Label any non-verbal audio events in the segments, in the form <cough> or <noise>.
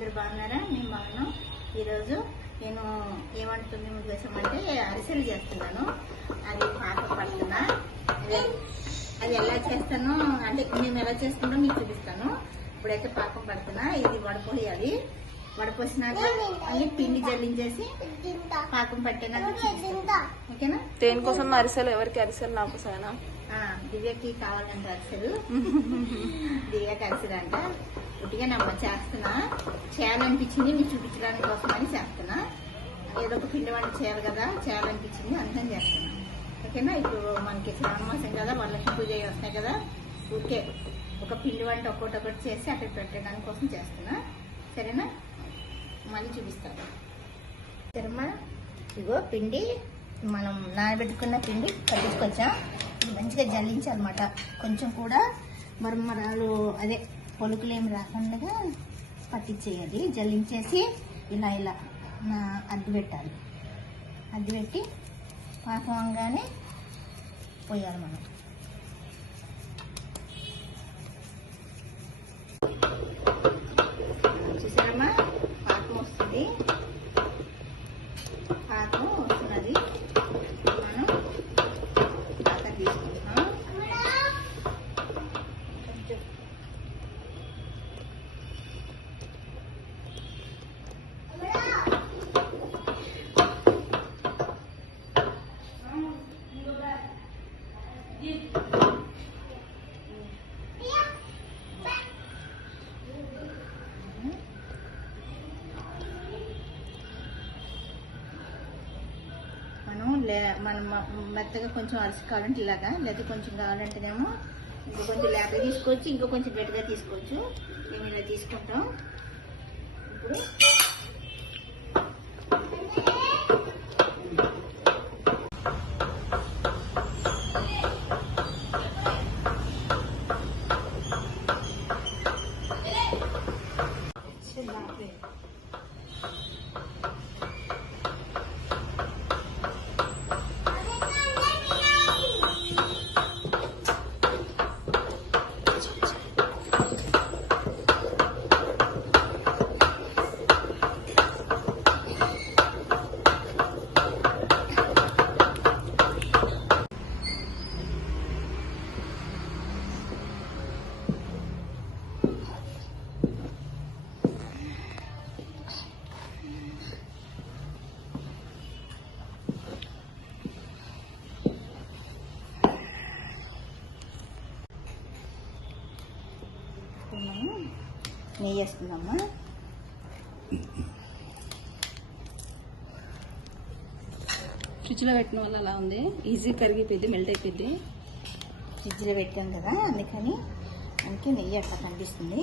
అందరు బాగున్నారా? మేము బాగున్నాం. ఈరోజు నేను ఏమంటుంది ముందు వచ్చామంటే అరిసెలు చేస్తున్నాను. అది పాక పడుతున్నా అది అది ఎలా చేస్తానో అంటే మేము ఎలా చేస్తుందో మీకు చూపిస్తాను. ఇప్పుడైతే పాకం పడుతున్నా ఇది వడపోయాలి వడపోసినాక అన్ని పిండి జల్లించేసి పాకం చూపిస్తాను. ఓకేనా? దేనికోసం అరిసెలు? ఎవరికి అరిసెలు నాకు సరేనా? ఆ, దివ్యకి కావాలంట అరిసెలు. <laughs> దివ్యకి అరిసెలు అంట. ఉట్టిగా నమ్మ చేస్తున్నా. చేయాలనిపించింది మీకు చూపించడానికి కోసమని చేస్తున్నా. ఏదో ఒక పిండి వంట చేయాలి కదా చేయాలనిపించింది అందుకని చేస్తున్నా. ఓకేనా? ఇప్పుడు మనకి శ్రావణ మాసం కదా వాళ్ళకి పూజ వస్తాయి కదా. ఊరికే ఒక పిండి వంట ఒక్కొక్కటి ఒకటి చేసి అక్కడ పెట్టడానికి కోసం చేస్తున్నా. సరేనా? మళ్ళీ చూపిస్తాను. తిరుమ ఇగో పిండి మనం నానబెట్టుకున్న పిండి పట్టించుకొచ్చాం ఇది మంచిగా జల్లించాలన్నమాట. కొంచెం కూడా మరమరాలు అదే పొలుకులు ఏమి రాకుండా పట్టించేయాలి. జల్లించేసి ఇలా ఇలా నా అడ్డు పెట్టాలి. అద్దు పెట్టి పాకం పోయాలి మనం చూసారమ్మా పాకం వస్తుంది పాకం వస్తున్నది మనం పాకం తీసుకుంటాం కొంచెం మనం లే మనం మెత్తగా కొంచెం అలసి కావాలంటే ఇలాగా లేకపోతే కొంచెం కావాలంటేనేమో ఇంకా కొంచెం లేతగా తీసుకోవచ్చు ఇంకా కొంచెం గట్టిగా తీసుకోవచ్చు. మేము ఇలా తీసుకుంటాం. ఇప్పుడు మనం నెయ్యి వేసుకుందామా? ఫ్రిడ్జ్లో పెట్టిన వల్ల అలా ఉంది. ఈజీ కరిగిపోయింది మెల్ట్ అయిపోయింది ఫ్రిడ్జ్లో పెట్టాం కదా అందుకని అందుకే నెయ్యి అట్లా కనిపిస్తుంది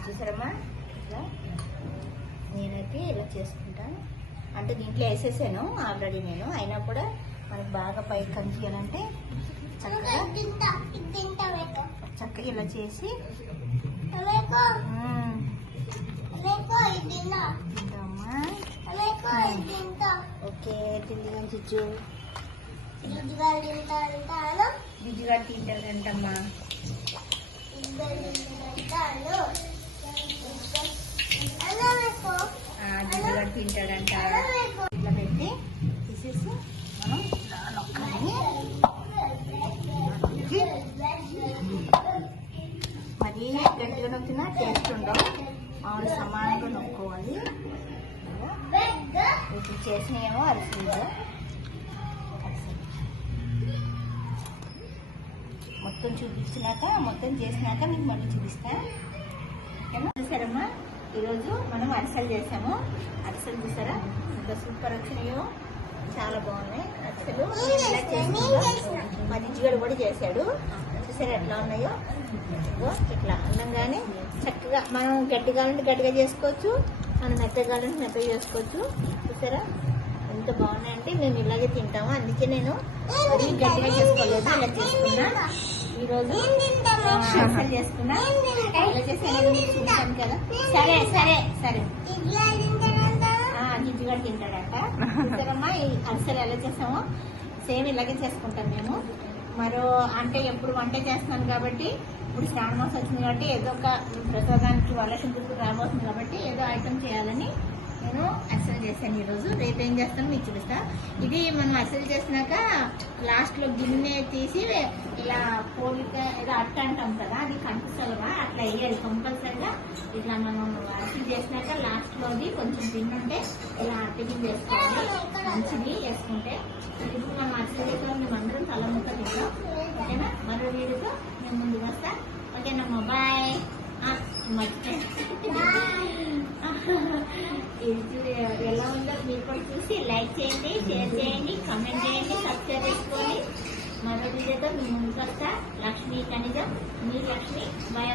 చూసారమ్మా? ఇట్లా. నేనైతే ఇలా చేసుకుంటాను అంటే దీంట్లో వేసేసాను ఆల్రెడీ నేను. అయినా కూడా మనకి బాగా పై కనిపించాలంటే చక్కగా చక్కగా ఇలా చేసి ఓకే తిండి మంచి బిజుగా తింటాడంటమ్మా బిజుగా తింటాడంట ఇట్లా పెట్టి తీసేసి మనం మరీ గట్టిగా నొక్కినా టేస్ట్ ఉండవు. మామూలు సమానంగా నొక్కోవాలి. ఇప్పుడు చేసినేమో అరిసిందో. మొత్తం చూపించినాక మొత్తం చేసినాక మీకు మళ్ళీ చూపిస్తా. ఓకేనా? చూసారమ్మా? ఈరోజు మనం అరిసెలు చేసాము. అరిసెలు చూసారా? ఎంత సూపర్ వచ్చినాయో. చాలా బాగున్నాయి. అరిసెలు. మా జిజ్జిగడు కూడా చేశాడు. చూసారా ఎట్లా ఉన్నాయో? ఇట్లా అందంగానే చక్కగా మనం గట్టి కావాలంటే గట్టిగా చేసుకోవచ్చు. మనం మెత్తగా కావాలంటే మెత్తగా చేసుకోవచ్చు. చూసారా? ఎంత బాగున్నాయంటే మేము ఇలాగే తింటాము. అందుకే నేను అది గట్టిగా చేసుకోలేదు. ఇలా చేసుకున్నా. ఈరోజు ఆ, అరిసెలు చేసుకున్నా. ఎలా చేసాను కదా. సరే సరే సరే. కూడా తింటాడట? చూసారమ్మా ఈ అరిసెలు ఎలా చేసామో? సేమ్ ఇలాగే చేసుకుంటాం మేము. మరో అంటే ఎప్పుడు వంట చేస్తున్నాను కాబట్టి ఇప్పుడు శ్రావణ మాసం వచ్చింది కాబట్టి ఏదో ఒక ప్రసాదానికి వరలక్ష్మి రాబోతుంది కాబట్టి ఏదో ఐటమ్ చేయాలని నేను అసలు చేశాను ఈరోజు. రేపు ఏం చేస్తాను మీకు చూపిస్తా. ఇది మనం అసలు చేసినాక లాస్ట్లో గిన్నె తీసి ఇలా పోలిక ఏదో అట్ట అంటాం కదా అది కంపల్సరీగా అట్లా వేయాలి కంపల్సరిగా. ఇట్లా మనం అసలు చేసినాక లాస్ట్లోది కొంచెం తిన్నుంటే ఇలా అట్టికి చేసుకోవాలి. మంచిది వేసుకుంటే ఇప్పుడు మనం అసలు చేసాం మేము అందరం తల ముక్క తింటాం ఓకేనా? మరో వీడియోతో నేను ముందుకు వస్తా. ఓకేనమ్మా బాయ్ ఇది ఎలా ఉందో మీరు కూడా చూసి లైక్ చేయండి షేర్ చేయండి కమెంట్ చేయండి సబ్స్క్రైబ్ చేసుకోండి. మరో వీడియోతో మీ ముందుకు లక్ష్మీ కనిజం. మీ లక్ష్మి బాయ్